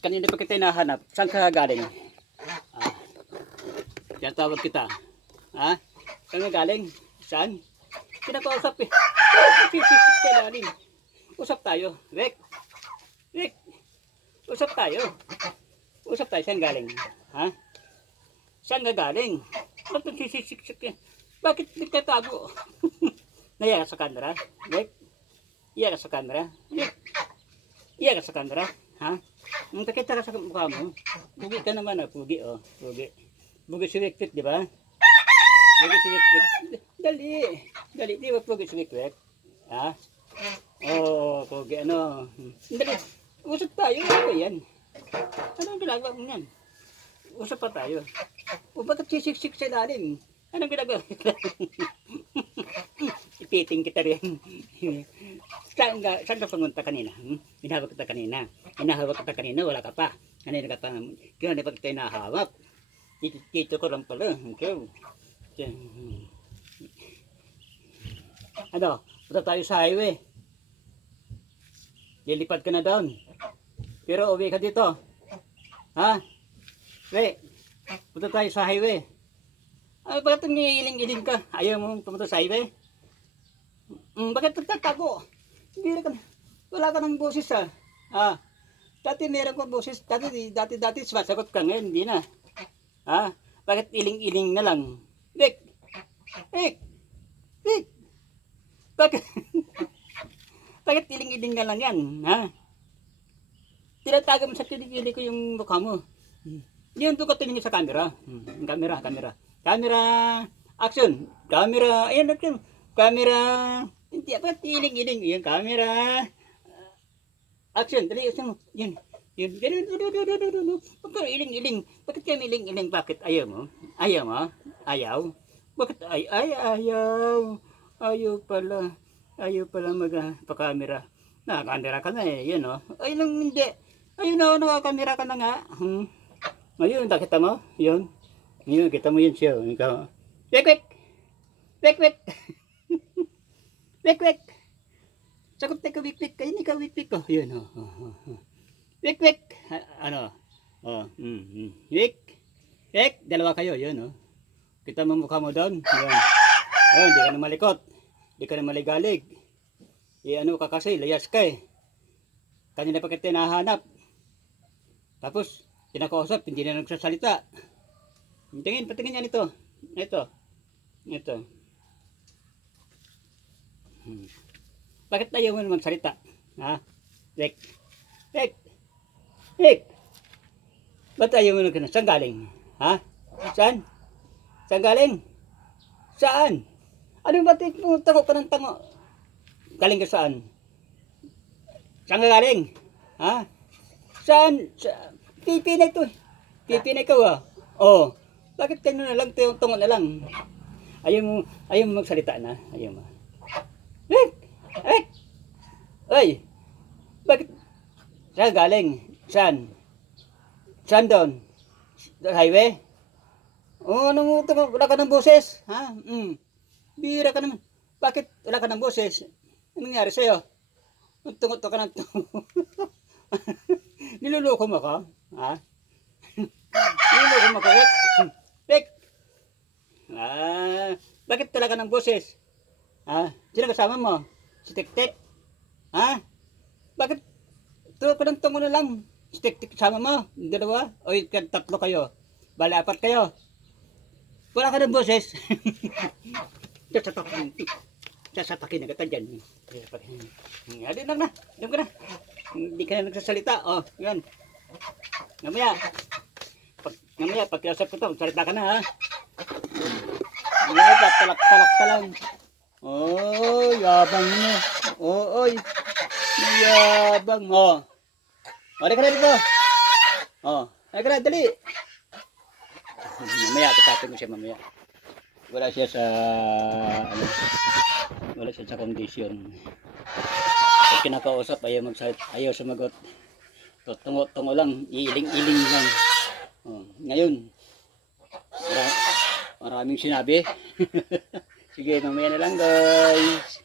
kanina pa kita hinahanap. Saan ka galing? Ah, tinatawag kita. Ha? Saan ka galing? Saan? Kinakausap eh. Sisisip ka galing. Usap tayo. Rick. Rick. Usap tayo. Usap tayo. Saan galing? Ha? Saan ka galing? Ba't nagsisisik-sik ka? Bakit nagtatago? Naiya ka sa camera? Rick? Iya ka sa camera? Rick? Iya ka sa camera? Ha? Nung takita ka sa mukha mo, pugi ka naman pugi oh, pugi. Pugi si Wikwik, di ba? Pugi si Wikwik. Dali, dali, di ba pugi si Wikwik? Ha? Oh, pugi ano. Dali, usap tayo, ano yan? Anong ginagawa mo yan? Usap pa tayo. O bakit sisiksik sa ilalim? Anong ginagawa? Ipiting kita rin. Saan ka pumunta kanina? Hinahawak kita kanina. Hinahawak kita kanina, wala ka pa. Kanina ka pa. Kaya na pag tayo nahawak. Dito ko lang pala. Okay. Ano? Punta tayo sa highway. Lilipad ka na doon. Pero uwi ka dito. Ha? Wait. Punta tayo sa highway. Ay, bakit nangiiling-iling ka? Ayaw mo pumunta sa highway? Bakit nagtatago? Wala ka ng boses ha. Dati meron ko boses. Dati sumasagot ka ngayon. Hindi na. Ha? Bakit iling-iling na lang? Rick! Rick! Rick! Bakit? Bakit iling-iling na lang yan? Ha? Tinatago mo sa tinig-iling ko yung mukha mo. Yun doon ka tingin sa camera. Camera. Action. Camera. Ayan natin. Camera. Hindi, bakit iling-iling? Yung camera. Action. Dali, action mo. Yun. Ganun. Bakit ka iling-iling? Bakit kami iling-iling? Bakit? Ayaw mo? Ayaw mo? Ayaw? Bakit? Ayaw. Ayaw pala. Ayaw pala magpa-camera. Naka-camera ka na eh. Yan o. Ay lang hindi. Ayun na, naka-camera ka na nga. Ayun, nakita mo? Yun. Yun, kita mo yun siya. Ikaw. Wek! Wek! Sagot na ka, wik. Kayo ni ka, wik ko. Yun, Wek! Ano? Wik! Dalawa kayo, yun, Kita mo mukha mo doon. Yun. Hindi ka na malikot. Hindi ka na maligalig. Ano ka kasi, layas ka eh. Kanina pa kita nahanap. Tapos, kinakausap, hindi na nagsasalita. Patingin yan ito. Ito. Bakit ayaw mo magsalita? Ha? Rick! Ba't ayaw mo magsalita? Saan galing? Ha? Saan? Saan galing? Saan? Ano ba tango ka ng tango? Galing ka saan? Saan ka galing? Ha? Saan? Pipinay to. Pipinay ka Oh. Bakit kayo na lang tungo na lang? Ayaw mo magsalita na. Ayaw mo. Oy. Bakit? Saan galing? Saan? Saan doon? Highway? Ano mo ito? Wala ka ng boses? Ha? Bira ka naman. Bakit wala ka ng boses? Anong nangyari sa'yo? Tungo ka ng tungo. Niluloko mo ka? Ha? Niluloko mo ka, Rick? Bakit talaga ng boses? Ha? Sino kasama mo? Si Tik-Tik? Ha? Bakit? Tungo na lang. Si Tik-Tik kasama mo? Dalawa? O tatlo kayo? Bali, 4 kayo? Wala ka ng boses? Sasatakin na kita dyan. Adi lang na. Diyan ka na. Hindi ka na nagsasalita. Yan. Namaya, pag kiusap ko ito, salita ka na ha. Talak ka lang. Yabang mo. Yabang. Halika na dito. Halika na, dali. Mamaya, tatapin ko siya mamaya. Wala siya sa kondisyon. Pag kinakausap, ayaw sumagot. Tungo lang, iiling-iling lang. Ngayon, maraming sinabi. Sige, mamaya na lang guys.